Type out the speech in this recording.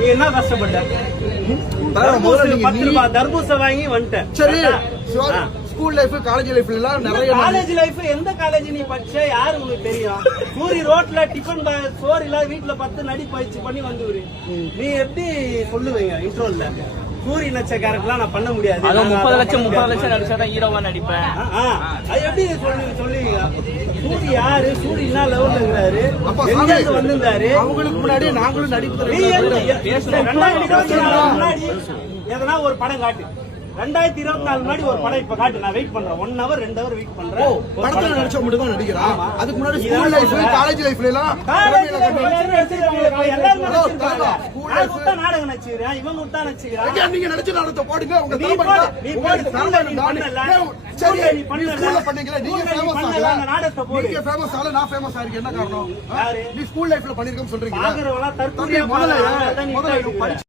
நீ என்ன கஷ்டப்பட்ட? 10 ரூபாய் தர்பூசை வாங்கி வந்துட்டேன். சரி, ஸ்கூல் லைஃப் காலேஜ் லைஃப்ல எல்லாம் நிறைய காலேஜ் லைஃப் எந்த காலேஜ் நீ படிச்ச யாரு உனக்கு தெரியும்? பூரி ரோட்ல டிஃபன் சோறு இல்லாத வீட்டுல 10 நடி பயிற்சி பண்ணி வந்துரு. நீ எப்படி சொல்லுவீங்க இன்ட்ரோல்ல? சூரிய நட்ச கேரக்டர்லாம் நான் பண்ண முடியாது. 30 லட்சம் நடிச்சாதான் ஹீரோவா நடிப்பேன். அது எப்படி சொல்லுவீங்க? சூரி யாரு? சூரி என்ன லெவல்ங்கிறாரு? எங்க வந்திருந்தாரு? அவங்களுக்கு முன்னாடி நாங்களும் நடிப்பு முன்னாடி எதனா ஒரு படம் காட்டு. 2024 முன்னாடி ஒரு படம் இப்ப காட்டு. நான் வெயிட் பண்றேன். 1 hour 2 hour வெயிட் பண்றேன். படத்துல நடிச்ச மட்டும் தான் நடிக்கிறான். அதுக்கு முன்னாடி ஸ்கூல் லைஃப் காலேஜ் லைஃப்ல எல்லாம் நாடகம் நடிச்சுக்கிறேன். இவங்க விட்டா நடிச்சுக்கிறேன். நீங்க நடிச்ச நாடகத்தை போடுங்க. உங்க நீ ஃபேமஸ் ஆல நான் ஃபேமஸ் ஆயிருக்கு. என்ன காரணம்? நீ ஸ்கூல் லைஃப்ல பண்ணிருக்கேன்னு சொல்றீங்க. பாக்குறவங்க தற்கொலை